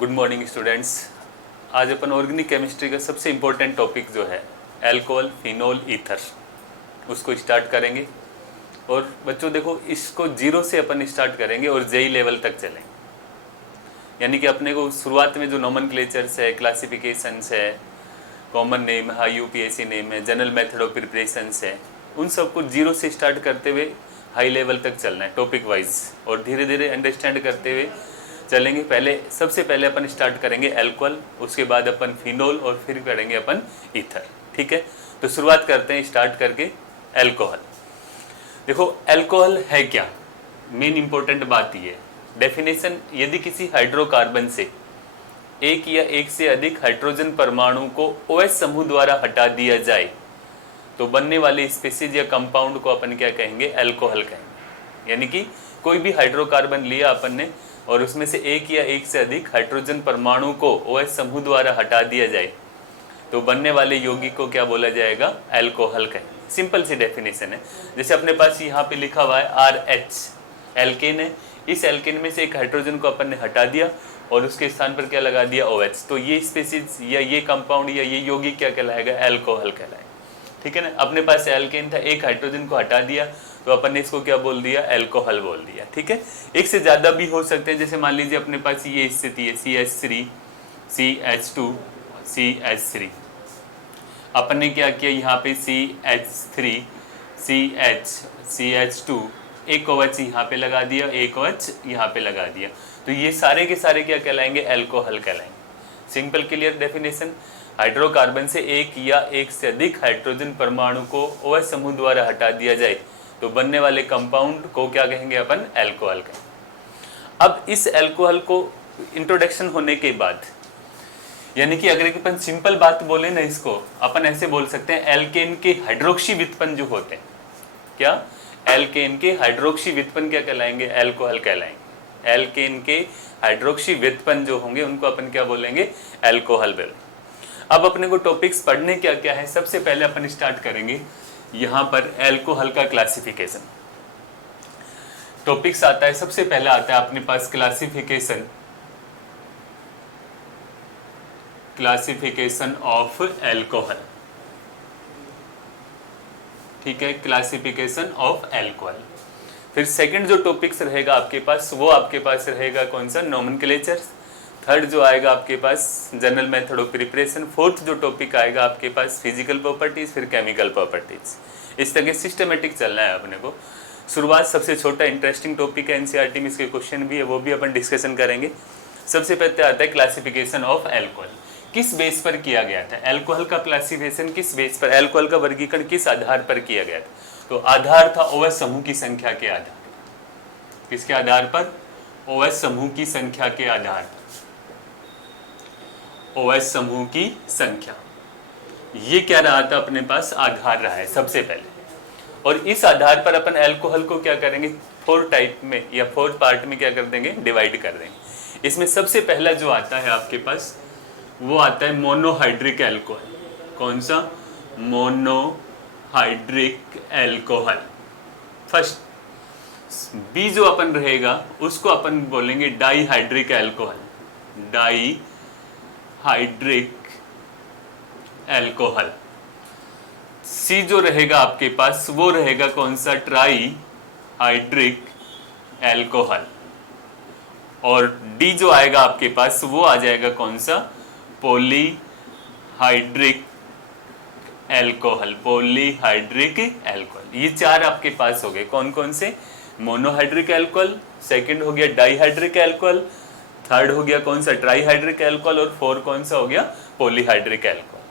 Good morning students. आज अपन organic chemistry का सबसे इम्पोर्टेंट टॉपिक जो है अल्कोहल, फिनोल, ईथर, उसको स्टार्ट करेंगे। और बच्चों देखो, इसको जीरो से अपन स्टार्ट करेंगे और जेई लेवल तक चलेंगे। यानी कि अपने को शुरुआत में जो नोमेनक्लेचर्स है, क्लासिफिकेशंस है, common name, high UPSC name है, जनरल मेथड ऑफ प्रिपरेशंस है, उन सबको जीरो से स्टार्ट करते हुए हाई लेवल तक चलना है टॉपिक वाइज, और धीरे धीरे अंडरस्टैंड करते हुए चलेंगे। सबसे पहले अपन स्टार्ट करेंगे अल्कोहल, उसके बाद अपन फिनोल और फिर करेंगे अपन ईथर। ठीक है, तो शुरुआत करते हैं स्टार्ट करके अल्कोहल। देखो अल्कोहल है क्या, मेन इंपॉर्टेंट बात ये डेफिनेशन। यदि किसी हाइड्रोकार्बन से एक या एक से अधिक हाइड्रोजन परमाणु को OH समूह द्वारा हटा दिया जाए तो बनने वाले स्पीसीज या कंपाउंड को अपन क्या कहेंगे, अल्कोहल कहेंगे। यानी कि कोई भी हाइड्रोकार्बन लिया अपन ने और उसमें से एक या एक से अधिक हाइड्रोजन परमाणु को OH समूह द्वारा हटा दिया जाए तो बनने वाले यौगिक को क्या बोला जाएगा, अल्कोहल कहेंगे। सिंपल सी डेफिनेशन है। जैसे अपने पास यहाँ पे लिखा हुआ है RH, एल्केन है। इस एल्केन में से एक हाइड्रोजन को अपन ने हटा दिया और उसके स्थान पर क्या लगा दिया, OH। तो ये स्पीसीज या ये कंपाउंड या ये यौगिक क्या कहलाएगा, अल्कोहल कहलाएगा। ठीक है ना। अपने पास एल्केन था, एक हाइड्रोजन को हटा दिया तो अपन ने इसको क्या बोल दिया, अल्कोहल बोल दिया। ठीक है, एक से ज्यादा भी हो सकते हैं। जैसे मान लीजिए अपने पास ये स्थिति है CH3 CH2 CH3, अपन ने क्या किया, यहाँ पे CH3 CH CH2 एक OH यहाँ पे लगा दिया, एक OH यहाँ पे लगा दिया, तो ये सारे के सारे क्या कहलाएंगे, अल्कोहल कहलाएंगे। Simple clear definition. हाइड्रोकार्बन से एक या एक से अधिक हाइड्रोजन परमाणु को OH समूह द्वारा हटा दिया जाए तो बनने वाले कंपाउंड को क्या कहेंगे अपन, अल्कोहल कहेंगे। अब इस अल्कोहल को इंट्रोडक्शन होने के बाद, यानी कि अगर अपन सिंपल बात बोले ना, इसको अपन ऐसे बोल सकते हैं, एल्केन के हाइड्रोक्सी व्युत्पन्न जो होते हैं, क्या एल्केन के हाइड्रोक्सी व्युत्पन्न क्या कहलाएंगे, अल्कोहल कहलाएंगे। एल्केन के हाइड्रोक्सी व्युत्पन्न जो होंगे उनको अपन क्या बोलेंगे, अल्कोहल बोलेंगे। अब अपने को टॉपिक्स पढ़ने क्या क्या है, सबसे पहले अपन स्टार्ट करेंगे यहाँ पर अल्कोहल का क्लासिफिकेशन। टॉपिक्स आता है, सबसे पहले आता है अपने पास क्लासिफिकेशन ऑफ अल्कोहल। ठीक है, क्लासिफिकेशन ऑफ अल्कोहल। फिर सेकंड जो टॉपिक्स रहेगा आपके पास, वो आपके पास रहेगा कौन सा, नोमेनक्लेचर। थर्ड जो आएगा आपके पास general method of preparation. Fourth जो टॉपिक आएगा आपके पास फिजिकल प्रॉपर्टीज, फिर केमिकल प्रॉपर्टीज। इस तरह सिस्टमेटिक चलना है अपने को। शुरुआत सबसे छोटा इंटरेस्टिंग टॉपिक है, एनसीईआरटी में इसके क्वेश्चन भी है, वो भी अपन डिस्कशन करेंगे। सबसे पहले आता है क्लासिफिकेशन ऑफ अल्कोहल। किस बेस पर किया गया था अल्कोहल का क्लासिफिकेशन, किस बेस पर, अल्कोहल का वर्गीकरण किस आधार पर किया गया था? तो आधार था OH समूह की संख्या के आधार। किसके आधार पर, OH समूह की संख्या के आधार पर। OH समूह की संख्या, ये क्या रहा था अपने पास, आधार रहा है सबसे पहले। और इस आधार पर अपन अल्कोहल को क्या करेंगे, 4 टाइप में या 4 पार्ट में क्या कर देंगे, डिवाइड कर देंगे। इसमें सबसे पहला जो आता है आपके पास, वो आता है मोनोहाइड्रिक अल्कोहल। कौन सा, मोनोहाइड्रिक अल्कोहल। फर्स्ट बी जो अपन रहेगा उसको अपन बोलेंगे dihydric alcohol. Dihydric alcohol. C जो रहेगा आपके पास वो रहेगा कौन सा, ट्राईहाइड्रिक अल्कोहल। और डी जो आएगा आपके पास वो आ जाएगा कौन सा, पॉलीहाइड्रिक अल्कोहल। Polyhydric alcohol. ये 4 आपके पास हो गए। कौन कौन से, मोनोहाइड्रिक अल्कोहल, सेकंड हो गया डाईहाइड्रिक अल्कोहल, थर्ड हो गया कौन सा, ट्राईहाइड्रिक अल्कोहल, और 4 कौन सा हो गया, पॉलीहाइड्रिक अल्कोहल।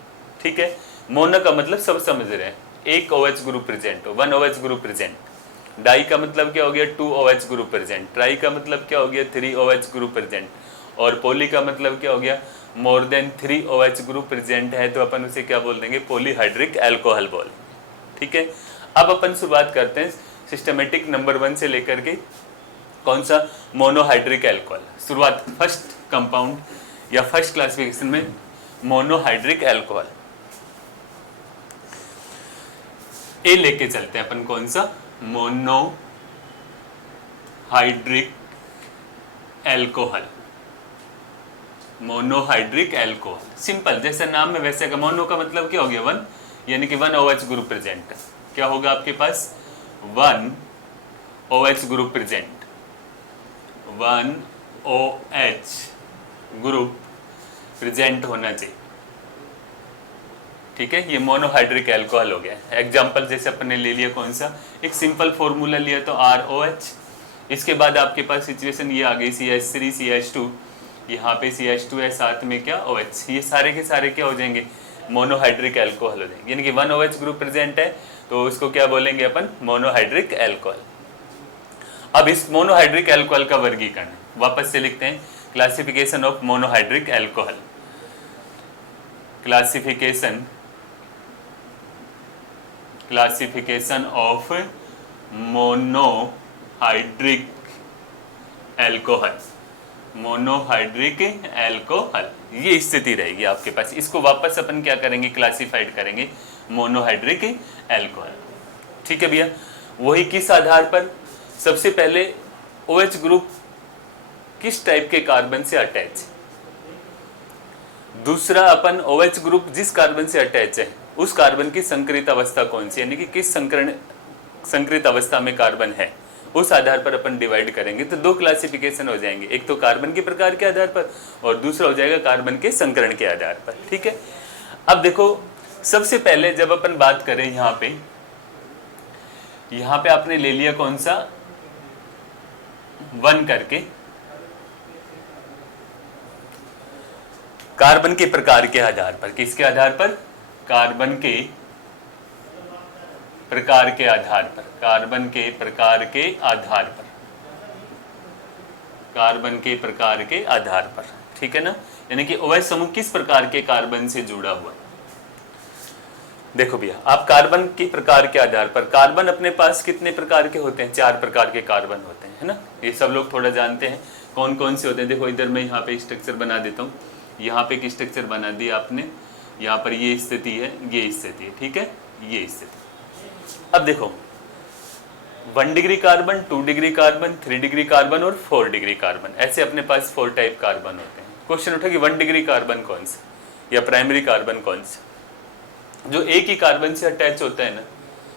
ठीक है, मोनो का मतलब सब समझ रहे हैं, एक OH ग्रुप प्रेजेंट हो, 1 OH ग्रुप प्रेजेंट। डाई का मतलब क्या हो गया, 2 OH ग्रुप प्रेजेंट। ट्राई का मतलब क्या हो गया, 3 OH ग्रुप प्रेजेंट। और पॉली का मतलब क्या हो गया, more than 3 OH group present है, तो अपन उसे क्या बोल देंगे, पॉलीहाइड्रिक अल्कोहल बोल। ठीक है, अब अपन शुरुआत करते हैं सिस्टमेटिक नंबर 1 से लेकर के कौन सा, मोनोहाइड्रिक अल्कोहल। शुरुआत फर्स्ट कंपाउंड या फर्स्ट क्लासिफिकेशन में मोनोहाइड्रिक अल्कोहल। ए लेके चलते हैं अपन, कौन सा, monohydric alcohol. Monohydric alcohol. Simple, जैसे नाम में वैसे का। मोनो का मतलब क्या हो गया? वन, यानी कि वन OH ग्रुप प्रेजेंट। क्या होगा आपके पास? One OH group present, one OH group present होना चाहिए। ठीक है, ये मोनोहाइड्रिक एल्कोहल हो गया। एग्जाम्पल जैसे अपन ने ले लिया कौन सा? एक सिंपल फॉर्मूला लिया तो ROH। इसके बाद आपके पास सिचुएशन ये आ गई CH3 CH2, यहाँ पे CH2 है, साथ में क्या? OH। ये सारे के सारे क्या हो जाएंगे? मोनोहाइड्रिक एल्कोहल हो जाएंगे, यानी कि वन OH ग्रुप प्रेजेंट है तो इसको क्या बोलेंगे अपन? Monohydric alcohol. अब इस मोनोहाइड्रिक एल्कोहल का वर्गीकरण वापस से लिखते हैं। Classification of monohydric alcohol. Classification of monohydric alcohol. Monohydric alcohol, ये स्थिति रहेगी आपके पास। इसको वापस अपन क्या करेंगे? क्लासिफाइड करेंगे मोनोहाइड्रिक एल्कोहल। ठीक है भैया। वही किस आधार पर? सबसे पहले OH ग्रुप किस टाइप के कार्बन से अटैच, दूसरा अपन OH ग्रुप जिस कार्बन से अटैच है उस कार्बन की संकरित अवस्था कौन सी, यानी कि किस संकरित अवस्था में कार्बन है, उस आधार पर अपन डिवाइड करेंगे। तो दो क्लासिफिकेशन हो जाएंगे, एक तो कार्बन के प्रकार के आधार पर और दूसरा हो जाएगा कार्बन के संकरण के आधार पर। ठीक है। अब देखो, सबसे पहले जब अपन बात करें यहाँ पे आपने ले लिया कौन सा? वन करके, कार्बन के प्रकार के आधार पर। किसके आधार पर? कार्बन के प्रकार के आधार पर। कार्बन के प्रकार के आधार पर। कार्बन के प्रकार के आधार पर। ठीक है ना, यानी कि OH समूह किस प्रकार के कार्बन से जुड़ा हुआ। देखो भैया, आप कार्बन के प्रकार के आधार पर, कार्बन अपने पास कितने प्रकार के होते हैं? 4 प्रकार के कार्बन होते हैं, है ना। ये सब लोग थोड़ा जानते हैं कौन कौन से होते हैं। देखो इधर मैं यहाँ पे स्ट्रक्चर बना देता हूँ। यहाँ पे एक स्ट्रक्चर बना दिया आपने, यहाँ पर ये स्थिति है, ये स्थिति है। ठीक है, ये स्थिति। अब देखो, 1 degree carbon, 2 degree carbon, 3 degree carbon और 4 डिग्री कार्बन, ऐसे अपने पास 4 टाइप कार्बन होते हैं। क्वेश्चन उठा कि 1 डिग्री कार्बन कौन सा या प्राइमरी कार्बन कौन सा? जो एक ही कार्बन से अटैच होता है ना,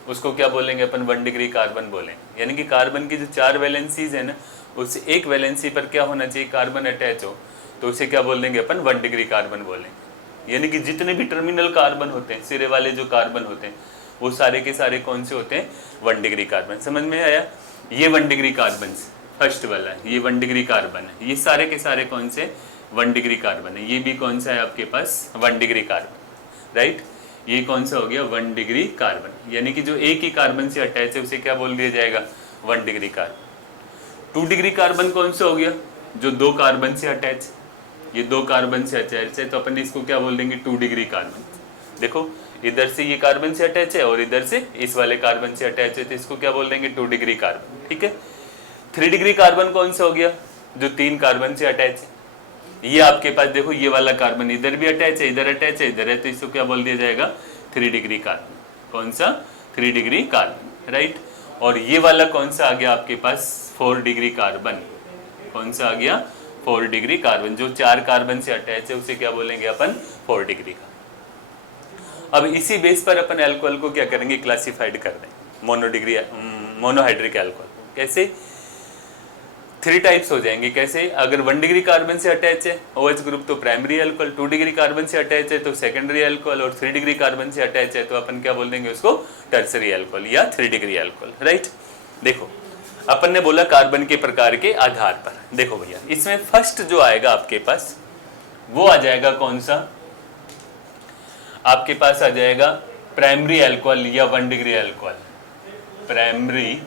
उसको क्या बोलेंगे अपन? 1 डिग्री कार्बन बोलेंगे। यानी कि कार्बन की जो 4 वैलेंसीज है ना, उस एक वैलेंसी पर क्या होना चाहिए? कार्बन अटैच हो, तो उसे क्या बोलेंगे अपन? 1 डिग्री कार्बन बोलेंगे। यानी कि जितने भी टर्मिनल कार्बन होते हैं, सिरे वाले जो कार्बन होते हैं, वो सारे के सारे कौन से होते हैं? 1 डिग्री कार्बन। समझ में आया? ये 1 डिग्री कार्बन फर्स्ट वाला है, ये 1 डिग्री कार्बन है। ये सारे के सारे कौन से? 1 डिग्री कार्बन है। ये भी कौन सा है आपके पास? 1 डिग्री कार्बन, राइट। ये कौन सा हो गया? 1 डिग्री कार्बन। यानी कि जो एक ही कार्बन से अटैच है उसे क्या बोल दिया जाएगा? 1 डिग्री कार्बन। 2 डिग्री कार्बन कौन सा हो गया? जो 2 कार्बन से अटैच, ये 2 कार्बन से अटैच है, तो अपन इसको क्या बोल देंगे? 2 डिग्री कार्बन। देखो, इधर से ये कार्बन से अटैच है और इधर से इस वाले कार्बन से अटैच है, तो इसको क्या बोल देंगे? 2 डिग्री कार्बन। ठीक है। 3 डिग्री कार्बन कौन सा हो गया? जो 3 कार्बन से अटैच है। ये आपके पास देखो, ये वाला कार्बन इधर भी अटैच है, इधर अटैच है, इधर है, तो इसको क्या बोल दिया जाएगा? 3 डिग्री कार्बन। कौन सा? 3 डिग्री कार्बन, राइट। और ये वाला कौन सा आ गया आपके पास? 4 डिग्री कार्बन। कौन सा आ गया? 4 डिग्री कार्बन। जो 4 कार्बन से अटैच है उसे क्या बोलेंगे अपन? 4 डिग्री का। अब इसी बेस पर अपन एल्कोहल को क्या करेंगे? क्लासिफाइड कर दें मोनोहाइड्रिक एल्कोहल। कैसे? 3 टाइप्स हो जाएंगे। कैसे? अगर 1 डिग्री कार्बन से अटैच है OH ग्रुप तो प्राइमरी एल्कोहल, 2 डिग्री कार्बन से अटैच है तो सेकेंडरी एल्कोहल, और 3 डिग्री कार्बन से अटैच है तो अपन क्या बोल देंगे उसको? टर्सरी एल्कोहल या 3 डिग्री एल्कोहल, राइट। देखो, अपन ने बोला कार्बन के प्रकार के आधार पर। देखो भैया, इसमें फर्स्ट जो आएगा आपके पास वो आ जाएगा कौन सा? आपके पास आ जाएगा प्राइमरी एल्कोहल या 1 डिग्री एल्कोहल। प्राइमरी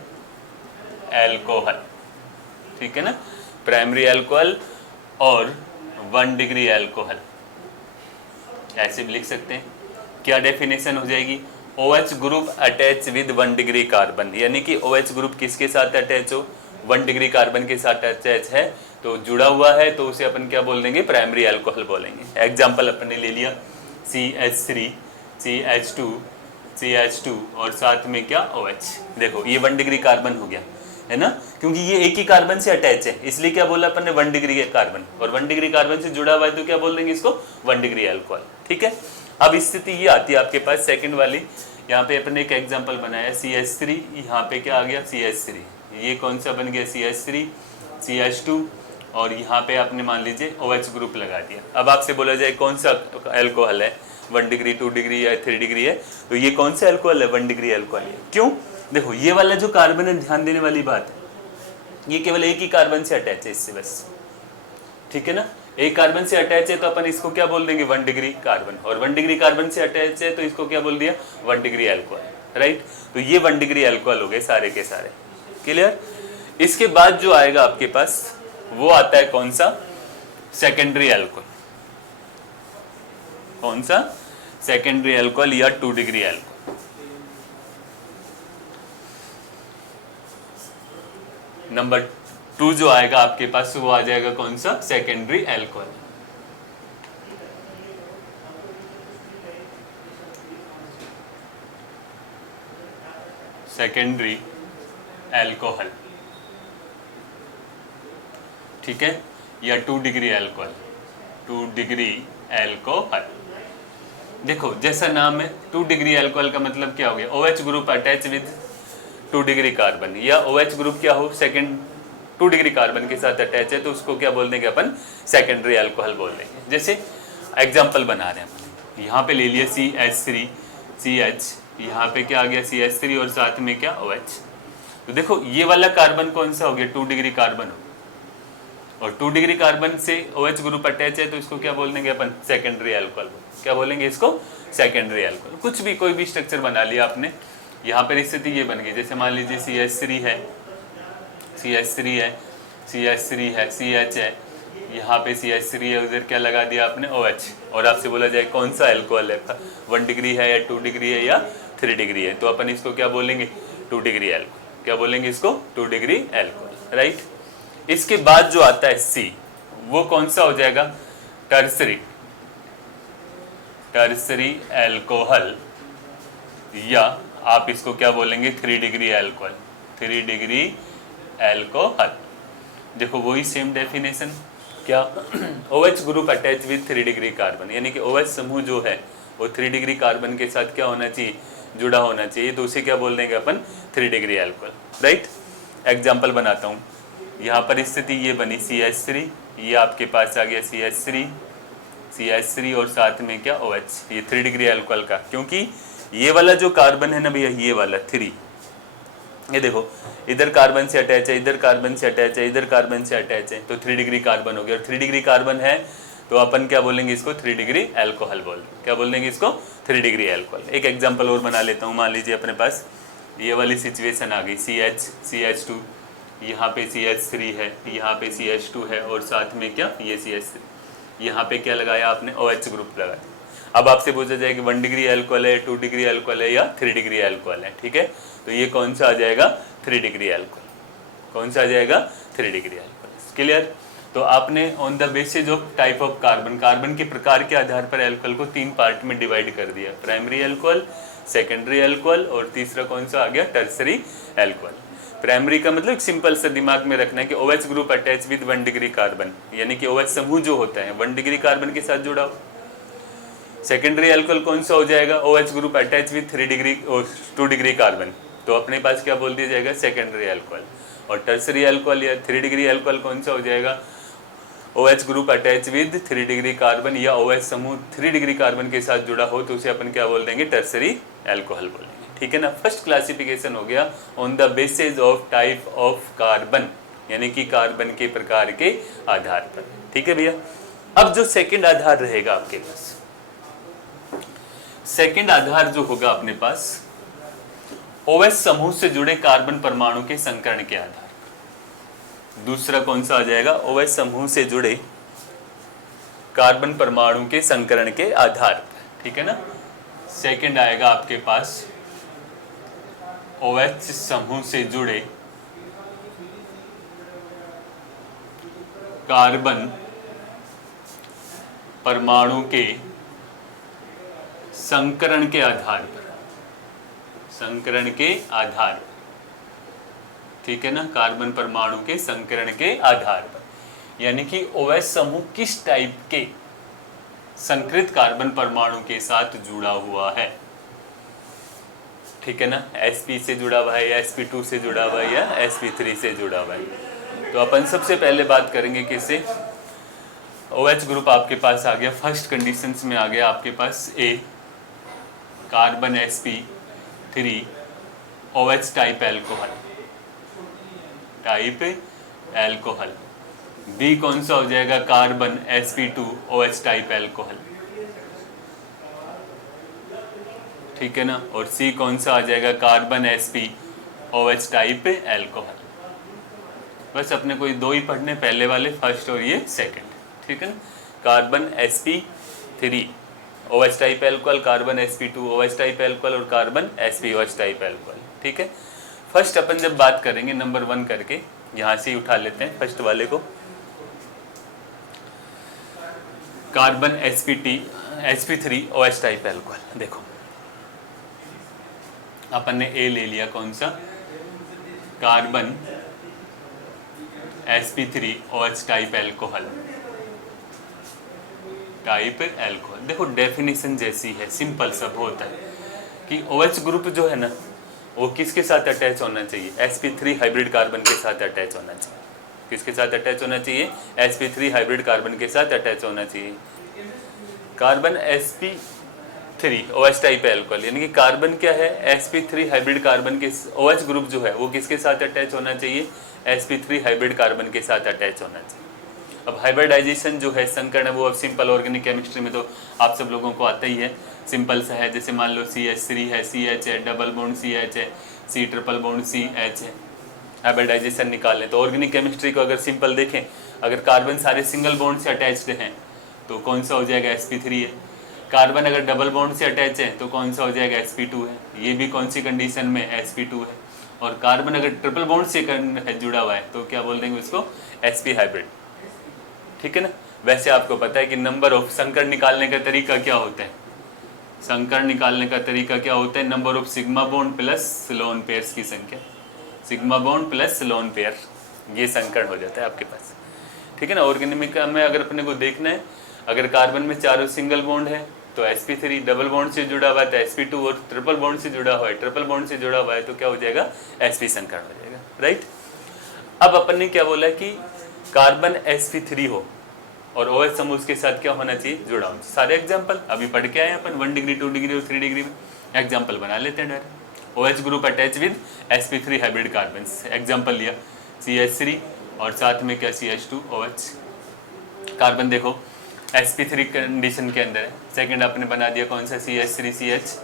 एल्कोहल, ठीक है ना। प्राइमरी एल्कोहल और 1 डिग्री एल्कोहल, ऐसे भी लिख सकते हैं। क्या डेफिनेशन हो जाएगी? OH group attach with 1 degree carbon, यानी कि OH ग्रुप किसके साथ अटैच हो? 1 डिग्री कार्बन के साथ अटैच है, तो जुड़ा हुआ है, तो उसे अपन क्या बोल देंगे? प्राइमरी एल्कोहल बोलेंगे। एग्जाम्पल अपन ने ले लिया CH3 CH2 CH2 और साथ में क्या? OH। देखो, ये 1 डिग्री कार्बन हो गया, है ना, क्योंकि ये एक ही कार्बन से अटैच है, इसलिए क्या बोला अपन ने 1 डिग्री कार्बन, और 1 डिग्री कार्बन से जुड़ा हुआ है तो क्या बोल देंगे इसको 1 डिग्री अल्कोहल। ठीक है, अब स्थिति ये आती है आपके पास सेकंड वाली, यहाँ पे अपने एक एग्जांपल बनाया CH3, यहाँ पे क्या आ गया CH3, ये कौन सा बन गया CH3 CH2, और यहाँ पे आपने मान लीजिए OH ग्रुप लगा दिया। अब आपसे बोला जाए कौन सा अल्कोहल है, 1 डिग्री 2 डिग्री या 3 डिग्री है, तो ये कौन सा अल्कोहल है, 1 डिग्री अल्कोहल है। क्यों, देखो ये वाला जो कार्बन है, ध्यान देने वाली बात है, ये केवल एक ही कार्बन से अटैच है इससे बस, ठीक है ना, एक कार्बन से अटैच है तो अपन इसको क्या बोल देंगे 1 डिग्री कार्बन, और 1 डिग्री कार्बन से अटैच है तो इसको क्या बोल दिया 1 डिग्री अल्कोहल, राइट। तो ये 1 डिग्री अल्कोहल हो गए सारे के सारे, क्लियर। इसके बाद जो आएगा आपके पास वो आता है कौन सा, सेकेंडरी अल्कोहल, कौन सा सेकेंडरी अल्कोहल या 2 डिग्री अल्कोहल। नंबर 2 जो आएगा आपके पास वो आ जाएगा कौन सा, सेकेंडरी अल्कोहल। सेकेंडरी अल्कोहल, ठीक है, या 2 डिग्री अल्कोहल, 2 डिग्री अल्कोहल। देखो जैसा नाम है 2 डिग्री अल्कोहल का मतलब क्या हो गया, OH group attach with 2 degree carbon, या OH ग्रुप क्या हो सेकेंड 2 डिग्री कार्बन के साथ अटैच है तो उसको क्या बोल देंगे अपन, सेकेंडरी अल्कोहल बोल देंगे। जैसे एग्जांपल बना रहे हैं, यहाँ पे ले लिया CH3 CH, यहाँ पे क्या आ गया CH3 और साथ में क्या OH। तो देखो ये वाला कार्बन कौन सा हो गया, 2 डिग्री कार्बन हो, और 2 डिग्री कार्बन से OH ग्रुप अटैच है तो इसको क्या बोल देंगे अपन, सेकेंडरी अल्कोहल। क्या बोलेंगे इसको, सेकेंडरी अल्कोहल। कुछ भी कोई भी स्ट्रक्चर बना लिया आपने, यहाँ पर स्थिति ये बन गई, जैसे मान लीजिए CH3 है, CH3 है, CH3 है, CH है, यहाँ पे CH3 है, उधर क्या लगा दिया आपने OH, और आपसे बोला जाए कौन सा अल्कोहल है, 1 डिग्री है या 2 डिग्री है या 3 डिग्री है, तो अपन इसको क्या बोलेंगे 2 डिग्री अल्कोहल। क्या बोलेंगे इसको, 2 डिग्री अल्कोहल, राइट। इसके बाद जो आता है C, वो कौन सा हो जाएगा, टर्सरी, टर्सरी अल्कोहल, या आप इसको क्या बोलेंगे 3 डिग्री अल्कोहल, 3 डिग्री अल्कोहल। देखो वही सेम डेफिनेशन, क्या OH group attach with 3 degree carbon, यानी कि OH समूह जो है वो 3 डिग्री कार्बन के साथ क्या होना चाहिए, जुड़ा होना चाहिए, तो उसे क्या बोल देंगे अपन 3 डिग्री अल्कोहल, राइट। एग्जाम्पल बनाता हूँ, यहाँ पर स्थिति ये बनी CH3, ये आपके पास आ गया CH3 और साथ में क्या OH, ये 3 डिग्री अल्कोहल का, क्योंकि ये वाला जो कार्बन है ना भैया, ये वाला 3, ये देखो इधर कार्बन से अटैच है, इधर कार्बन से अटैच है, इधर कार्बन से अटैच है, तो 3 डिग्री कार्बन हो गया, और 3 डिग्री कार्बन है तो अपन क्या बोलेंगे इसको 3 डिग्री अल्कोहल बोल, क्या बोल देंगे इसको 3 डिग्री अल्कोहल। एक एग्जांपल और बना लेता हूँ, मान लीजिए अपने पास ये वाली सिचुएशन आ गई, CH2, यहाँ पे CH3 है, यहाँ पे CH2 है, और साथ में क्या ये CH3, यहाँ पे क्या लगाया आपने OH ग्रुप लगाया। अब आपसे पूछा जाए कि 1 डिग्री अल्कोहल है, 2 डिग्री अल्कोहल है या 3 डिग्री अल्कोहल है, ठीक है, तो ये कौन सा आ जाएगा 3 डिग्री अल्कोहल, कौन सा आ जाएगा 3 डिग्री अल्कोहल, क्लियर। तो आपने on the basis of type of carbon, carbon के प्रकार के आधार पर अल्कोहल को 3 पार्ट में डिवाइड कर दिया, प्राइमरी अल्कोहल, सेकेंडरी अल्कोहल, और तीसरा कौन सा आ गया टर्सरी अल्कोहल। प्राइमरी का मतलब सिंपल सा दिमाग में रखना है कि OH group attach with 1 degree carbon, यानी कि OH समूह जो होता है 1 डिग्री कार्बन के साथ जुड़ा हो। सेकेंडरी अल्कोहल कौन सा हो जाएगा, OH group attach with 3 degree 2 degree carbon, तो अपने पास क्या बोल दिया जाएगा सेकेंडरी अल्कोहल। और टर्सरी अल्कोहल या 3 डिग्री अल्कोहल कौन सा हो जाएगा, OH group attach with 3 degree carbon, या OH समूह 3 डिग्री कार्बन के साथ जुड़ा हो तो उसे अपन क्या बोल देंगे टर्सरी अल्कोहल बोलेंगे, ठीक है ना। फर्स्ट क्लासिफिकेशन हो गया on the basis of type of carbon, यानी कि कार्बन के प्रकार के आधार पर, ठीक है भैया। अब जो सेकंड आधार रहेगा आपके पास, सेकंड आधार जो होगा अपने पास OH समूह से जुड़े कार्बन परमाणु के संकरण के आधार पर। दूसरा कौन सा आ जाएगा, OH समूह से जुड़े कार्बन परमाणु के संकरण के आधार पर, ठीक है ना। सेकंड आएगा आपके पास OH समूह से जुड़े कार्बन परमाणु के संकरण के आधार पर, संकरण के आधार, ठीक है ना, कार्बन परमाणु के संकरण के आधार पर, यानी कि OH समूह किस टाइप के संकृत कार्बन परमाणु के साथ जुड़ा हुआ है, ठीक है ना, sp से जुड़ा हुआ है या sp2 से जुड़ा हुआ है या sp3 से जुड़ा हुआ है। तो अपन सबसे पहले बात करेंगे किससे, OH ग्रुप आपके पास आ गया, फर्स्ट कंडीशंस में आ गया आपके पास A carbon sp3 OH type alcohol, B कौन सा हो जाएगा, carbon sp2 OH type alcohol, ठीक है ना, और C कौन सा आ जाएगा, carbon sp OH type alcohol. बस अपने को दो ही पढ़ने, पहले वाले फर्स्ट और ये सेकंड, ठीक है ना, carbon sp3 OH type alcohol, carbon sp2 OH type alcohol और carbon sp OH type alcohol, ठीक है। फर्स्ट अपन जब बात करेंगे नंबर 1 करके, यहाँ से ही उठा लेते हैं फर्स्ट वाले को, carbon sp3 OH type alcohol. देखो अपन ने A ले लिया, कौन सा, carbon sp3 OH type alcohol, देखो डेफिनेशन जैसी है, सिंपल सब होता है कि OH ग्रुप जो है ना वो किसके साथ अटैच होना चाहिए, sp3 हाइब्रिड कार्बन के साथ अटैच होना चाहिए। किसके साथ अटैच होना चाहिए, sp3 हाइब्रिड कार्बन के साथ अटैच होना चाहिए। Carbon sp3 OH type alcohol, यानी कि कार्बन क्या है, sp3 हाइब्रिड कार्बन के, OH ग्रुप जो है वो किसके साथ अटैच होना चाहिए, sp3 हाइब्रिड कार्बन के साथ अटैच होना चाहिए। अब हाइब्रिडाइजेशन जो है, संकरण है, वो अब सिंपल ऑर्गेनिक केमिस्ट्री में तो आप सब लोगों को आता ही है, सिंपल सा है। जैसे मान लो CH3 है, CH है, डबल बॉन्ड CH है, C ट्रिपल बॉन्ड CH है, हाइब्रिडाइजेशन निकालें तो ऑर्गेनिक केमिस्ट्री को अगर सिंपल देखें, अगर कार्बन सारे सिंगल बॉन्ड से अटैच्ड हैं तो कौन सा हो जाएगा, sp3 है। कार्बन अगर डबल बॉन्ड से अटैच है तो कौन सा हो जाएगा, sp2 है। ये भी कौन सी कंडीशन में, sp2 है। और कार्बन अगर ट्रिपल बॉन्ड से जुड़ा हुआ है तो क्या बोल देंगे उसको, sp हाइब्रिड, ठीक है ना। वैसे आपको पता है कि नंबर ऑफ संकर निकालने का तरीका क्या होता है, संकर निकालने का तरीका क्या होता है, number of sigma bond plus lone pairs की संख्या, sigma bond plus lone pair, ये संकर हो जाता है आपके पास, ठीक है ना। ऑर्गेनिक में अगर अपने को देखना है, अगर कार्बन में चारों सिंगल बॉन्ड है तो sp3, डबल बॉन्ड से जुड़ा हुआ है तो sp2, और ट्रिपल बॉन्ड से जुड़ा हुआ है, ट्रिपल बॉन्ड से जुड़ा हुआ है तो क्या हो जाएगा, sp संकर हो जाएगा, राइट। अब अपन ने क्या बोला कि कार्बन sp3 हो और OH समूह उसके साथ क्या होना चाहिए, जुड़ा होना। सारे एग्जांपल अभी पढ़ के आए अपन, 1 डिग्री 2 डिग्री और 3 डिग्री में एग्जांपल बना लेते हैं direct. OH group attach with sp3 hybrid carbon, example लिया CH3 और साथ में क्या CH2 OH। कार्बन देखो sp3 कंडीशन के अंदर है, सेकंड आपने बना दिया कौन सा, CH3 CH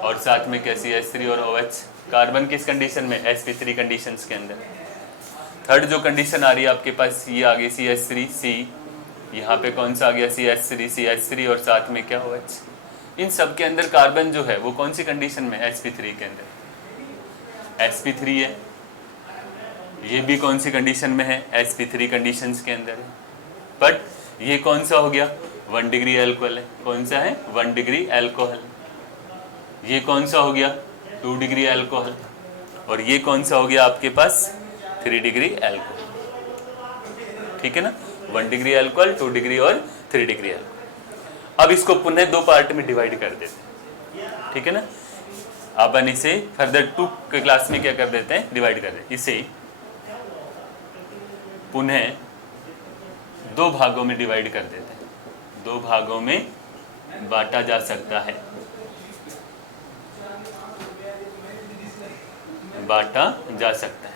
और साथ में क्या CH3 और OH। कार्बन किस कंडीशन में, sp3 कंडीशंस के अंदर। थर्ड जो कंडीशन आ रही है आपके पास, ये आ गई CH3 C, यहाँ पे कौन सा आ गया CH3 CH3 और साथ में क्या OH। इन सब के अंदर कार्बन जो है वो कौन सी कंडीशन में, sp3 के अंदर, sp3 है। ये भी कौन सी कंडीशन में है, sp3 कंडीशंस के अंदर है। बट ये कौन सा हो गया, 1 डिग्री एल्कोहल है, कौन सा है, 1 डिग्री एल्कोहल। ये कौन सा हो गया, 2 डिग्री एल्कोहल, और ये कौन सा हो गया आपके पास, 3 डिग्री एल्कोहल, ठीक है ना। 1 डिग्री एल्कोहल, 2 डिग्री और 3 डिग्री एल्कोहल। अब इसको पुनः दो पार्ट में डिवाइड कर देते हैं, ठीक है ना। अपन इसे फर्दर 2 के क्लास में क्या कर देते हैं, डिवाइड कर देते हैं। इसे पुनः 2 भागों में डिवाइड कर देते हैं, 2 भागों में बांटा जा सकता है, बांटा जा सकता है,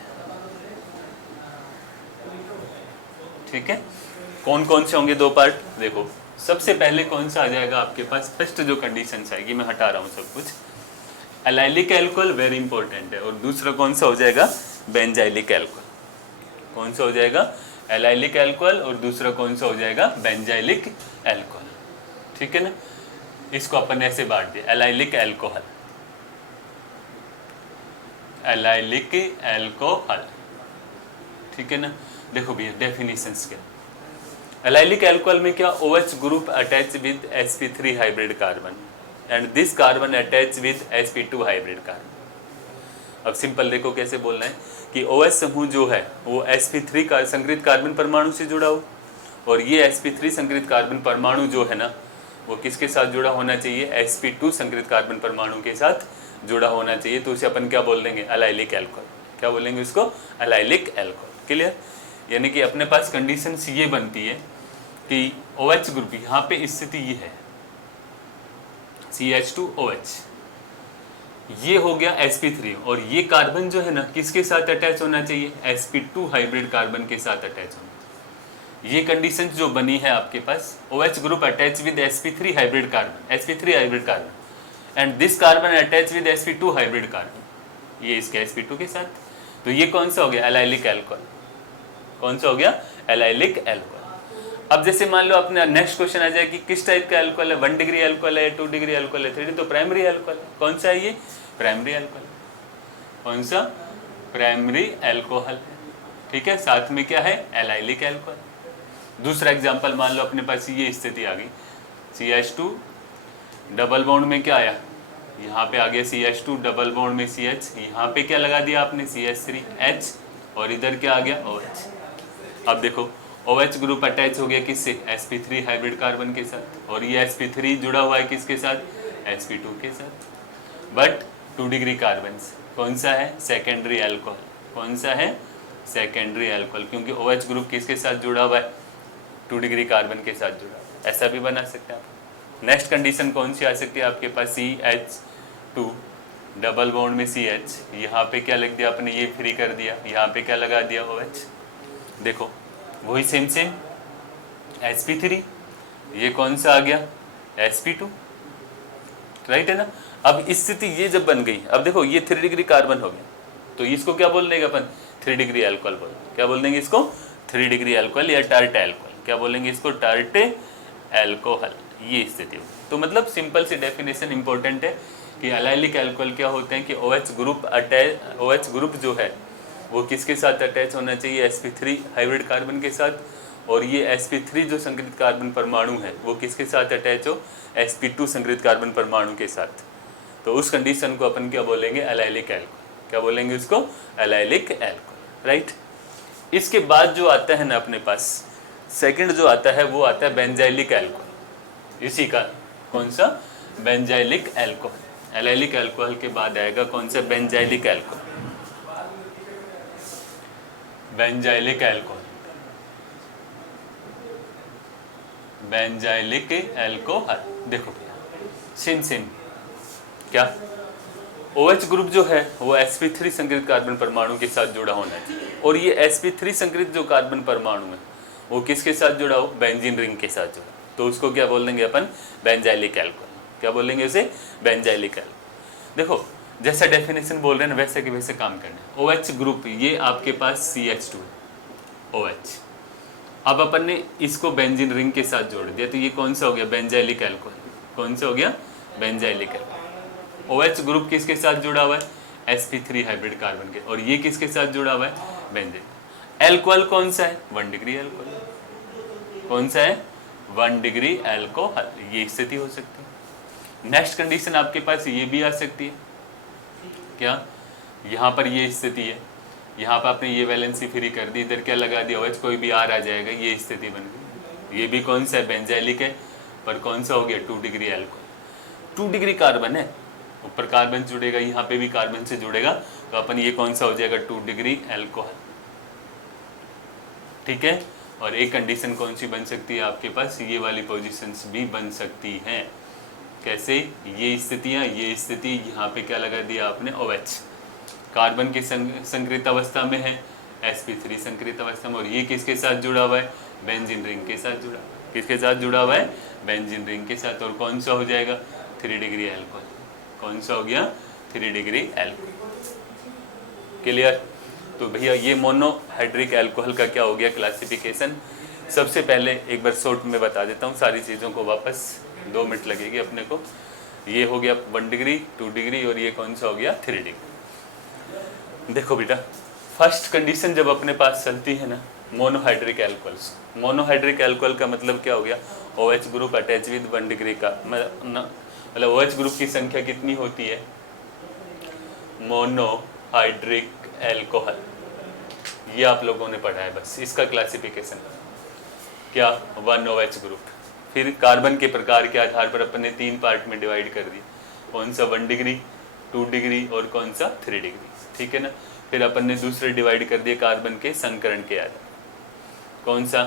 ठीक है। कौन कौन से होंगे 2 पार्ट, देखो सबसे पहले कौन सा आ जाएगा आपके पास, फर्स्ट जो कंडीशन आएगी, मैं हटा रहा हूँ सब कुछ, एलाइलिक एल्कोहल वेरी इंपॉर्टेंट है, और दूसरा कौन सा हो जाएगा, बेंजाइलिक एल्कोहल। कौन सा हो जाएगा, एलाइलिक एल्कोहल, और दूसरा कौन सा हो जाएगा, बेंजाइलिक एल्कोहल, ठीक है ना। इसको अपन ऐसे बांट दिया, एलाइलिक एल्कोहल, एलाइलिक एल्कोहल, ठीक है ना। देखो भैया डेफिनेशंस क्या, एलाइलिक एल्कोहल में क्या, OH group attach with sp3 hybrid carbon and this carbon attach with sp2 hybrid carbon. अब सिंपल देखो कैसे बोलना है, कि OH समूह जो है वो sp3 का संकरित कार्बन परमाणु से जुड़ा हो, और ये sp3 संकरित कार्बन परमाणु जो है ना वो किसके साथ जुड़ा होना चाहिए, sp2 संकरित कार्बन परमाणु के साथ जुड़ा होना चाहिए। तो उसे अपन क्या बोल देंगे, अलाइलिक एल्कोहल। क्या बोलेंगे उसको, अलाइलिक एल्कोहल। क्लियर? यानी कि अपने पास कंडीशंस ये बनती है कि OH ग्रुप, यहाँ पे स्थिति ये है CH2OH, ये हो गया sp3, और ये कार्बन जो है ना किसके साथ अटैच होना चाहिए, sp2 हाइब्रिड कार्बन के साथ अटैच होना चाहिए। ये कंडीशन जो बनी है आपके पास, OH group attach with sp3 hybrid carbon and this carbon attach with sp2 hybrid carbon, ये इसके sp2 के साथ। तो ये कौन सा हो गया, एलाइलिक एल्कोहल। कौन सा हो गया, एलाइलिक एल्कोहल। अब जैसे मान लो अपना नेक्स्ट क्वेश्चन आ जाए कि किस टाइप का एल्कोहल है, 1 डिग्री एल्कोहल है, 2 डिग्री एल्कोहल है, 3 डिग्री, तो प्राइमरी एल्कोहल है। कौन सा है ये, प्राइमरी एल्कोहल। कौन सा, प्राइमरी एल्कोहल है। ठीक है, साथ में क्या है, एलाइलिक एल्कोहल। दूसरा एग्जांपल मान लो अपने पास ये स्थिति आ गई, CH2 डबल बॉन्ड में क्या आया, यहाँ पे आ गया CH2 डबल बॉन्ड में CH, यहाँ पे क्या लगा दिया आपने, CH3H, और इधर क्या आ गया, OH। अब देखो OH ग्रुप अटैच हो गया किससे, sp3 हाइब्रिड कार्बन के साथ, और ये sp3 जुड़ा हुआ है किसके साथ, sp2 के साथ, बट 2 डिग्री कार्बन से। कौन सा है, सेकेंडरी एल्कोहल। कौन सा है, सेकेंडरी एल्कोहल, क्योंकि OH ग्रुप किसके साथ जुड़ा हुआ है, 2 डिग्री कार्बन के साथ जुड़ा हुआ है। ऐसा भी बना सकते हैं आप। नेक्स्ट कंडीशन कौन सी आ सकती है आपके पास, CH2 डबल बॉन्ड में CH, यहाँ पे क्या लिख दिया आपने, ये फ्री कर दिया, यहाँ पे क्या लगा दिया, OH। देखो वही सेम sp3, ये कौन सा आ गया, sp2, राइट है ना। अब स्थिति ये जब बन गई, अब देखो ये 3 डिग्री कार्बन हो गया, तो इसको क्या बोल देंगे अपन, 3 डिग्री एल्कोहल बोल, क्या बोल देंगे इसको, 3 डिग्री एल्कोहल या टार्ट एल्कोहल। क्या बोलेंगे इसको, टार्ट एल्कोहल। ये स्थिति होगी। तो मतलब सिंपल सी डेफिनेशन इंपॉर्टेंट है कि अलाइलिक एल्कोहल क्या होते हैं कि OH ग्रुप जो है वो किसके साथ अटैच होना चाहिए, sp3 हाइब्रिड कार्बन के साथ, और ये sp3 जो संकरित कार्बन परमाणु है वो किसके साथ अटैच हो, sp2 संकरित कार्बन परमाणु के साथ। तो उस कंडीशन को अपन क्या बोलेंगे, अलाइलिक एल्कोहल। क्या बोलेंगे उसको, अलाइलिक एल्कोहल, राइट। इसके बाद जो आता है ना अपने पास सेकंड जो आता है वो आता है बेंजाइलिक एल्कोहल। इसी का कौन सा, बेंजाइलिक एल्कोहल। एलाइलिक एल्कोहल के बाद आएगा कौन सा, benzylic alcohol. Benzylic alcohol, benzylic alcohol. देखो भैया सेम क्या, OH ग्रुप जो है वो sp3 संकरित कार्बन परमाणु के साथ जुड़ा होना चाहिए, और ये sp3 संकरित जो कार्बन परमाणु है वो किसके साथ जुड़ा हो, बेंजीन रिंग के साथ जुड़ा, तो उसको क्या बोल देंगे अपन, बेंजाइलिक एल्कोहल। क्या बोलेंगे उसे, बेंजाइलिक एल्कोहल। देखो जैसा डेफिनेशन बोल रहे हैं ना वैसे के वैसे काम करना है। OH ग्रुप ये आपके पास CH2 OH, अब अपन ने इसको बेंजीन रिंग के साथ जोड़ दिया, तो ये कौन सा हो गया, बेंजाइलिक एल्कोहल। कौन सा हो गया, बेंजाइलिक एल्कोहल। OH ग्रुप किसके साथ जुड़ा हुआ है, sp3 हाइब्रिड कार्बन के, और ये किसके साथ जुड़ा हुआ है, बेंजीन। एल्कोहल कौन सा है, 1 डिग्री एल्कोहल। कौन सा है, 1 डिग्री एल्कोहल। ये स्थिति हो सकती है। नेक्स्ट कंडीशन आपके पास ये भी आ सकती है, क्या, यहाँ पर ये स्थिति है, यहाँ पर आपने ये वैलेंसी फ्री कर दी, इधर क्या लगा दिया, OH कोई भी R आ जाएगा, ये स्थिति बन गई। ये भी कौन सा है, बेंजाइलिक है, पर कौन सा हो गया, 2 डिग्री एल्कोहल। 2 डिग्री कार्बन है, ऊपर कार्बन जुड़ेगा, यहाँ पे भी कार्बन से जुड़ेगा, तो अपन ये कौन सा हो जाएगा, 2 डिग्री एल्कोहल। ठीक है, और एक कंडीशन कौन सी बन सकती है आपके पास, ये वाली पोजीशंस भी बन सकती हैं। कैसे, ये स्थितियाँ, ये स्थिति, यहाँ पे क्या लगा दिया आपने, OH कार्बन की संकरित अवस्था में है, sp3 संकरित अवस्था में, और ये किसके साथ जुड़ा हुआ है, बेंजीन रिंग के साथ जुड़ा। किसके साथ जुड़ा हुआ है, बेंजीन रिंग के साथ, और कौन सा हो जाएगा, 3 डिग्री एल्कोहल। कौन सा हो गया, 3 डिग्री एल्कोहल। क्लियर। तो भैया ये मोनोहाइड्रिक एल्कोहल का क्या हो गया क्लासिफिकेशन। सबसे पहले एक बार शॉर्ट में बता देता हूँ सारी चीज़ों को, वापस 2 मिनट लगेगी अपने को। ये हो गया 1 डिग्री, 2 डिग्री, और ये कौन सा हो गया, 3 डिग्री। देखो बेटा, फर्स्ट कंडीशन जब अपने पास चलती है ना मोनोहाइड्रिक एल्कोहल्स, मोनोहाइड्रिक एल्कोहल का मतलब क्या हो गया, OH group attach with 1 degree का, मतलब OH ग्रुप की संख्या कितनी होती है, मोनोहाइड्रिक एल्कोहल ये आप लोगों ने पढ़ा है बस, इसका क्लासिफिकेशन क्या, 1OH ग्रुप। फिर कार्बन के प्रकार के आधार पर अपन ने 3 पार्ट में डिवाइड कर दिया, कौन सा 1 डिग्री, 2 डिग्री और कौन सा 3 डिग्री, ठीक है ना। फिर अपन ने दूसरे डिवाइड कर दिए कार्बन के संकरण के आधार, कौन सा,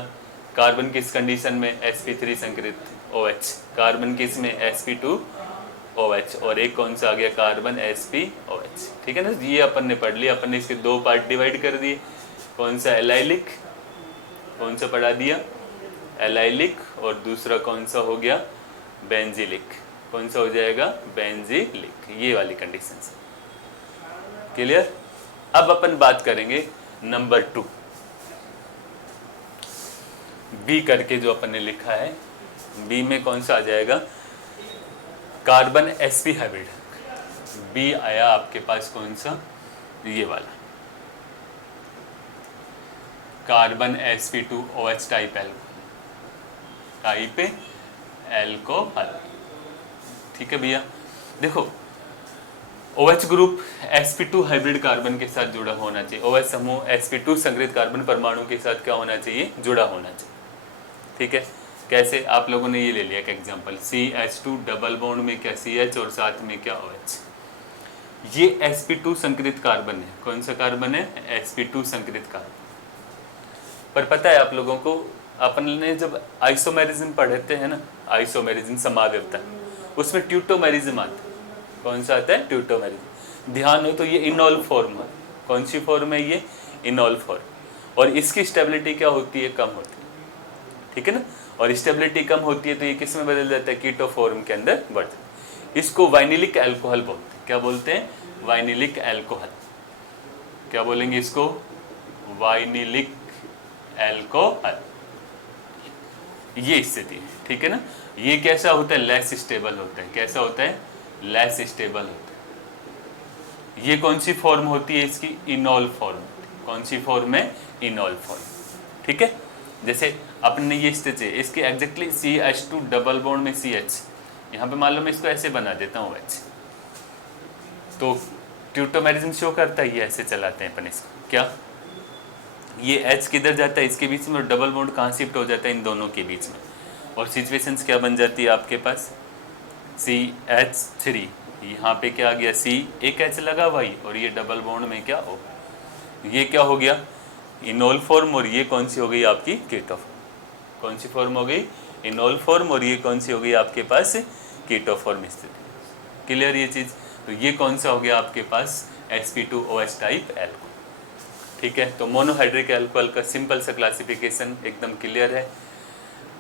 कार्बन किस कंडीशन में, sp3 संकरित OH, कार्बन किस में, sp2OH, और एक कौन सा आ गया, कार्बन spOH, ठीक है ना। ये अपन ने पढ़ लिया। अपन ने इसके 2 पार्ट डिवाइड कर दिए, कौन सा एलाइलिक, कौन सा पढ़ा दिया, एलाइलिक, और दूसरा कौन सा हो गया, बेंजिलिक, कौन सा हो जाएगा, बेंजिलिक, ये वाली कंडीशन से क्लियर। अब अपन बात करेंगे नंबर 2, बी करके जो अपन ने लिखा है, बी में कौन सा आ जाएगा, कार्बन sp हाइब्रिड। बी आया आपके पास कौन सा, ये वाला कार्बन sp2OH टाइप एल्कोहल, ठीक है भैया। देखो OH group sp2 hybrid carbon के साथ जुड़ा होना चाहिए, OH समूह sp2 संग्रहित कार्बन परमाणु के साथ क्या होना चाहिए, जुड़ा होना चाहिए, ठीक है। कैसे, आप लोगों ने ये ले लिया एक एग्जांपल, CH2 डबल बॉन्ड में क्या CH और साथ में क्या OH, ये sp2 संकरित कार्बन है, कौन सा कार्बन है, sp2 संकरित कार्बन। पर पता है आप लोगों को, अपन ने जब आइसोमेरिज्म पढ़ते हैं ना, आइसोमेरिज्म समाव्यवता, उसमें ट्यूटोमेरिज्म आता है, कौन सा आता है, ट्यूटोमेरिज्म। ध्यान हो तो ये इनॉल फॉर्म है, कौन सी फॉर्म है ये, इनॉल फॉर्म, और इसकी स्टेबिलिटी क्या होती है, कम होती है, ठीक है ना। और स्टेबिलिटी कम होती है तो ये किस में बदल जाता है, कीटो फॉर्म के अंदर बढ़ जाता है। इसको वाइनिलिक अल्कोहल बोलते हैं, क्या बोलते हैं, वाइनिलिक अल्कोहल, क्या बोलेंगे इसको, वाइनिलिक अल्कोहल, ये स्थिति है, ठीक है ना। ये कैसा होता है, लेस स्टेबल होता है, कैसा होता है, लेस स्टेबल होता है। ये कौन सी फॉर्म होती है इसकी, इनॉल फॉर्म, कौन सी फॉर्म है, इनॉल फॉर्म, ठीक है। जैसे अपने ये स्थिति है, इसके एग्जैक्टली CH2 डबल बॉन्ड में CH, यहाँ पे मान लो मैं इसको ऐसे बना देता हूँ OH, तो ट्यूटोमेरिज्म शो करता है, ये ऐसे चलाते हैं अपन इसको, क्या, ये H किधर जाता है, इसके बीच में, और डबल बॉन्ड कहाँ शिफ्ट हो जाता है, इन दोनों के बीच में, और सिचुएशंस क्या बन जाती है आपके पास, CH3, यहाँ पे क्या आ गया, C, एक H लगा भाई, और ये डबल बॉन्ड में क्या हो, ये क्या हो गया, इनॉल फॉर्म, और ये कौन सी हो गई आपकी, कीटो फॉर्म, कौन सी फॉर्म हो गई, इनॉल फॉर्म, और ये कौन सी हो गई आपके पास, कीटो फॉर्म स्थिति, क्लियर ये चीज़। तो ये कौन सा हो गया आपके पास, sp2OH टाइप एल्कोहल, ठीक है। तो मोनोहाइड्रिक अल्कोहल का सिंपल सा क्लासिफिकेशन एकदम क्लियर है।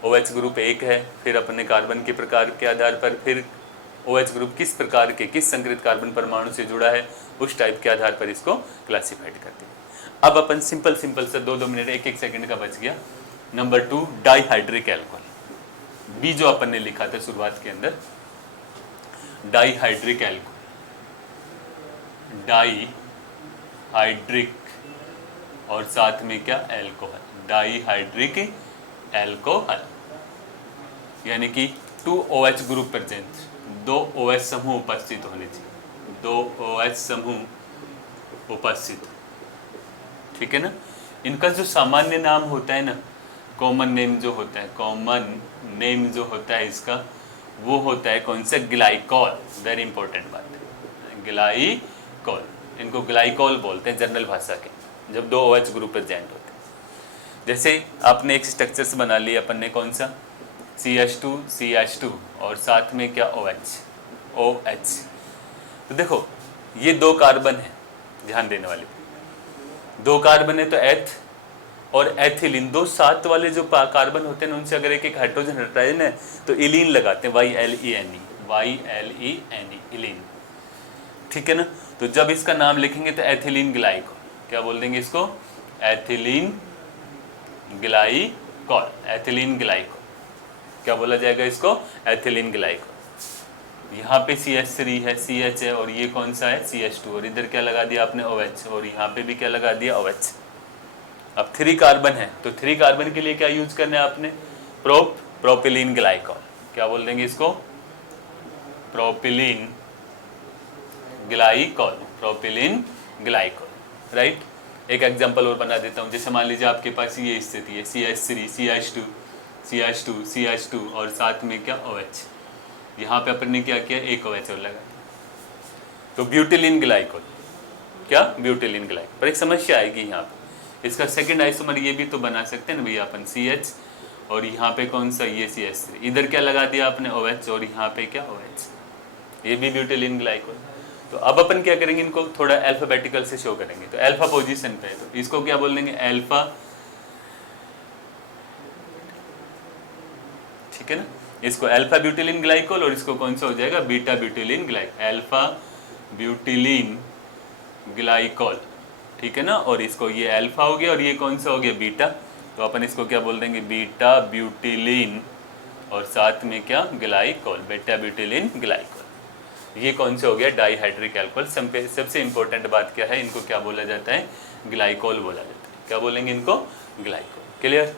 OH ग्रुप 1 है, फिर अपने कार्बन के प्रकार के आधार पर, फिर OH ग्रुप किस प्रकार के, किस संकरित कार्बन परमाणु से जुड़ा है, उस टाइप के आधार पर इसको क्लासिफाइड करते हैं। अब अपन सिंपल से 2-2 मिनट 1-1 सेकंड का बच गया। नंबर 2 डाईहाइड्रिक अल्कोहल, बी जो अपन ने लिखा था शुरुआत के अंदर, डाईहाइड्रिक अल्कोहल, डाईहाइड्रिक और साथ में क्या, अल्कोहल, डाईहाइड्रिक अल्कोहल, यानी कि 2 OH ग्रुप प्रेजेंट, 2 OH समूह उपस्थित होने चाहिए, 2 OH समूह उपस्थित, ठीक है ना। इनका जो सामान्य नाम होता है ना, कॉमन नेम जो होता है, कॉमन नेम जो होता है इसका, वो होता है कौन सा, ग्लाइकॉल, वेरी इंपॉर्टेंट बात है, ग्लाइकॉल, इनको ग्लाइकॉल बोलते हैं जनरल भाषा के, जब 2 OH ग्रुप प्रेजेंट होते हैं। जैसे आपने एक स्ट्रक्चर्स बना लिया अपन ने, कौन सा, CH2 और साथ में क्या, OH। तो देखो ये 2 कार्बन है, ध्यान देने वाली, 2 कार्बन है तो एथ और एथिलीन, 2 साथ वाले जो कार्बन होते हैं उनसे अगर एक हाइड्रोजन हटाए ना तो इलीन लगाते हैं, YLENE, इलीन, ठीक है ना। तो जब इसका नाम लिखेंगे तो एथिलीन ग्लाइकॉल, क्या बोल देंगे इसको, एथिलीन ग्लाइकॉल, एथिलीन ग्लाइकॉल, क्या बोला जाएगा इसको, एथिलीन ग्लाइकॉल। यहाँ पे CH3 है, CH है, और ये कौन सा है, CH2, और इधर क्या लगा दिया आपने, OH, और यहाँ पे भी क्या लगा दिया, OH। अब 3 कार्बन है तो 3 कार्बन के लिए क्या यूज करना है आपने, प्रोपिलीन ग्लाइकॉल, क्या बोल देंगे इसको, प्रोपिलीन ग्लाइकॉल, राइट। एक एग्जांपल और बना देता हूँ। जैसे मान लीजिए आपके पास ये स्थिति है CH3 CH2 CH2 CH2 और साथ में क्या OH। यहाँ पे अपन ने क्या किया, एक OH और लगा दिया, तो ब्यूटिलीन ग्लाइकोल, क्या ब्यूटिलीन ग्लाइकोल। पर एक समस्या आएगी यहाँ पे, इसका सेकंड आइसोमर ये भी तो बना सकते हैं ना भैया अपन, CH और यहाँ पे कौन सा ये CH3, इधर क्या लगा दिया आपने OH और यहाँ पे क्या OH, ये भी ब्यूटिलीन ग्लाइकोल। तो अब अपन क्या करेंगे, इनको थोड़ा अल्फाबेटिकल से शो करेंगे। तो अल्फा पोजीशन पे है तो इसको क्या बोल देंगे, अल्फा, ठीक है ना। इसको अल्फा ब्यूटिलीन ग्लाइकोल और इसको कौन सा हो जाएगा, बीटा ब्यूटिलीन ग्लाइकोल, अल्फा ब्यूटिलीन ग्लाइकोल, ठीक है ना। और इसको ये अल्फा हो गया और ये कौन सा हो गया, बीटा, तो अपन इसको क्या बोल देंगे, बीटा ब्यूटिलीन और साथ में क्या, ग्लाइकोल, बीटा ब्यूटिलीन ग्लाइकोल। ये कौन से हो गया, डाईहाइड्रिक अल्कोहल। सबसे इंपॉर्टेंट बात क्या है, इनको क्या बोला जाता है, ग्लाइकोल बोला जाता है। क्या बोलेंगे इनको, ग्लाइकोल। क्लियर।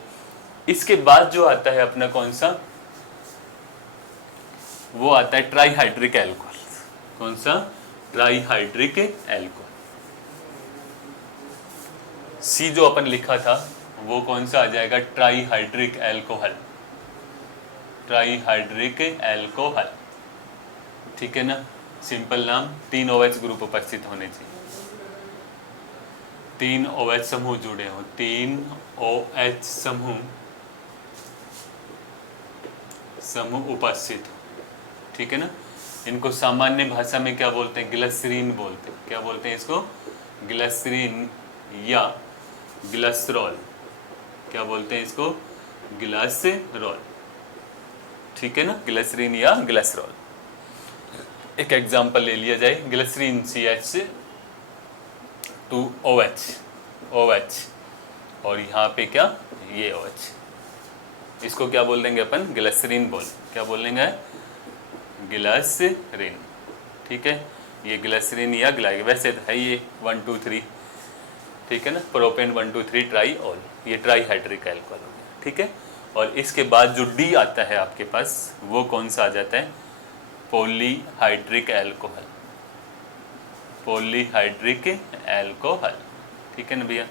इसके बाद जो आता है अपना कौन सा, वो आता है ट्राईहाइड्रिक अल्कोहल। कौन सा, ट्राईहाइड्रिक अल्कोहल। सी जो अपन लिखा था वो कौन सा आ जाएगा, ट्राईहाइड्रिक अल्कोहल, ट्राईहाइड्रिक अल्कोहल, ठीक है ना। सिंपल नाम, 3 OH ग्रुप उपस्थित होने चाहिए, 3 OH समूह जुड़े हो, 3 OH समूह उपस्थित हो, ठीक है ना। इनको सामान्य भाषा में क्या बोलते हैं, ग्लिसरीन बोलते हैं। क्या बोलते हैं इसको, ग्लिसरीन या ग्लिसरॉल। क्या बोलते हैं इसको, ग्लिसरॉल, ठीक है ना, ग्लिसरीन या ग्लिसरॉल। एक एग्जाम्पल ले लिया जाए, ग्लिसरीन CH2OH, OH और यहाँ पे क्या, ये OH, इसको क्या बोल देंगे अपन, ग्लिसरीन बोल, क्या बोल देंगे, ग्लिसरीन, ठीक है। ये ग्लिसरीन या ग्लाइक, वैसे तो है ये 1 2 3, ठीक है ना, प्रोपेन 1 2 3 ट्राईऑल, ये ट्राईहाइड्रिक अल्कोहल हो गया, ठीक है। और इसके बाद जो डी आता है आपके पास, वो कौन सा आ जाता है, पॉलीहाइड्रिक अल्कोहल, पॉलीहाइड्रिक अल्कोहल, ठीक है ना भैया।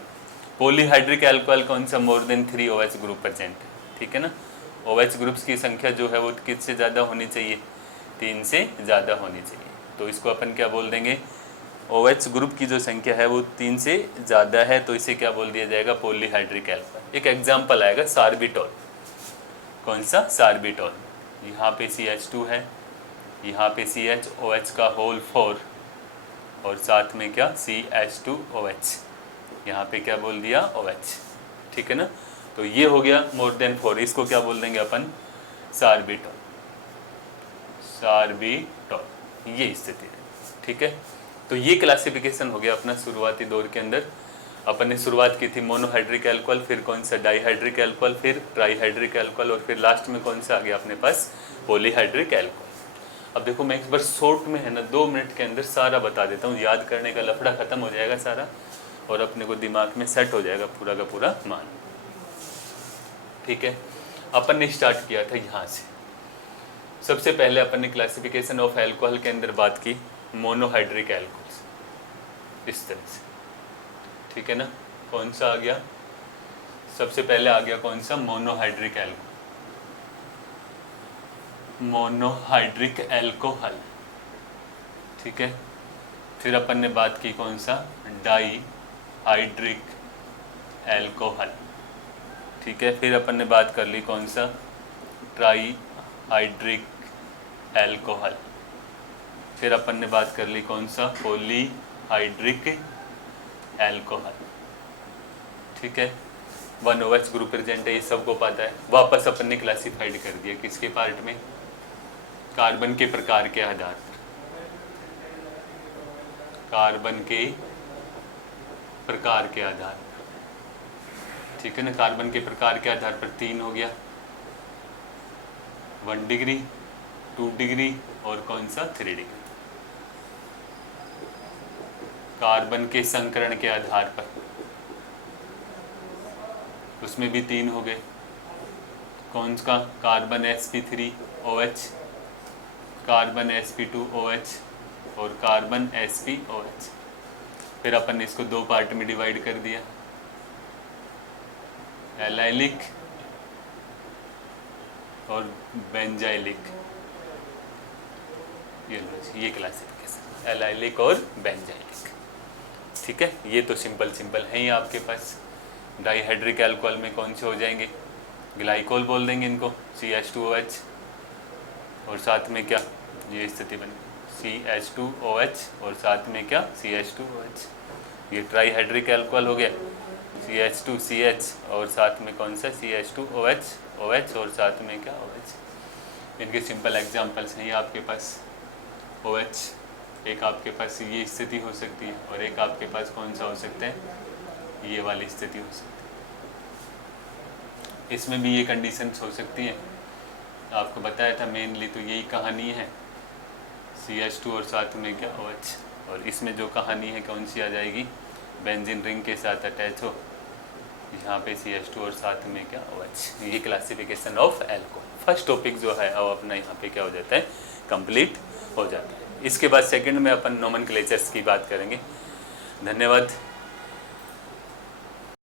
पॉलीहाइड्रिक अल्कोहल कौन सा, more than 3 OH group present है, ठीक है ना। OH ग्रुप्स की संख्या जो है वो किससे ज़्यादा होनी चाहिए, 3 से ज़्यादा होनी चाहिए। तो इसको अपन क्या बोल देंगे, OH ग्रुप की जो संख्या है वो 3 से ज़्यादा है, तो इसे क्या बोल दिया जाएगा, पॉलीहाइड्रिक अल्कोहल। एक एग्जाम्पल आएगा सार्बिटॉल, कौन सा, सार्बिटॉल। यहाँ पे CH2 है, यहाँ पे CHOH का होल 4 और साथ में क्या, CH2OH, यहाँ पे क्या बोल दिया, OH, ठीक है ना। तो ये हो गया मोर देन 4, इसको क्या बोल देंगे अपन, सार्बिटॉल, सार्बिटॉल, ये स्थिति है, ठीक है। तो ये क्लासिफिकेशन हो गया अपना शुरुआती दौर के अंदर। अपन ने शुरुआत की थी मोनोहाइड्रिक अल्कोहल, फिर कौन सा, डाईहाइड्रिक अल्कोहल, फिर ट्राईहाइड्रिक अल्कोहल और फिर लास्ट में कौन सा आ गया अपने पास, पॉलीहाइड्रिक अल्कोहल। अब देखो मैं एक बार शॉर्ट में है ना 2 मिनट के अंदर सारा बता देता हूँ, याद करने का लफड़ा खत्म हो जाएगा सारा और अपने को दिमाग में सेट हो जाएगा पूरा का पूरा मान, ठीक है। अपन ने स्टार्ट किया था यहाँ से, सबसे पहले अपन ने क्लासिफिकेशन ऑफ अल्कोहल के अंदर बात की मोनोहाइड्रिक अल्कोहल, इस तरह से, ठीक है ना। कौन सा आ गया, सबसे पहले आ गया कौन सा, मोनोहाइड्रिक अल्कोहल, मोनोहाइड्रिक अल्कोहल, ठीक है। फिर अपन ने बात की कौन सा, डाईहाइड्रिक अल्कोहल, ठीक है। फिर अपन ने बात कर ली कौन सा, ट्राईहाइड्रिक अल्कोहल। फिर अपन ने बात कर ली कौन सा, पॉलीहाइड्रिक अल्कोहल, ठीक है। 1 OH ग्रुप प्रेजेंट है, ये सबको पता है। वापस अपन ने क्लासिफाइड कर दिया किसके पार्ट में, कार्बन के प्रकार के आधार पर, कार्बन के प्रकार के आधार पर, ठीक है ना। कार्बन के प्रकार के आधार पर 3 हो गया, 1 डिग्री, 2 डिग्री और कौन सा, 3 डिग्री। कार्बन के संकरण के आधार पर उसमें भी 3 हो गए, कौन सा, कार्बन sp3OH, कार्बन sp2OH और कार्बन spOH, फिर अपन ने इसको 2 पार्ट में डिवाइड कर दिया, एलाइलिक और बेंजाइलिक। ये क्लासिफिकेशन एलाइलिक और बेंजाइलिक, ठीक है। ये तो सिंपल है ही आपके पास। डाइहाइड्रिक अल्कोहल में कौन से हो जाएंगे, ग्लाइकोल बोल देंगे इनको, CH2OH, और साथ में क्या, ये स्थिति बनी CH2OH और साथ में क्या, CH2OH। ये ट्राइहाइड्रिक अल्कोहल हो गया, CH2CH और साथ में कौन सा, CH2OH, OH और साथ में क्या, OH। इनके सिंपल एग्जांपल्स हैं ये आपके पास। OH एक आपके पास ये स्थिति हो सकती है, और एक आपके पास कौन सा हो सकता है, ये वाली स्थिति हो सकती है। इसमें भी ये कंडीशंस हो सकती हैं, आपको बताया था मेनली तो यही कहानी है, CH2 और साथ में क्या, OH। और इसमें जो कहानी है कौन सी आ जाएगी, बेंजीन रिंग के साथ अटैच हो, यहाँ पे CH2 और साथ में क्या, OH। ये classification of alcohol. First topic जो है अब अपना यहाँ पे क्या हो जाता है, कंप्लीट हो जाता है। इसके बाद सेकंड में अपन नोमेनक्लेचर्स की बात करेंगे। धन्यवाद।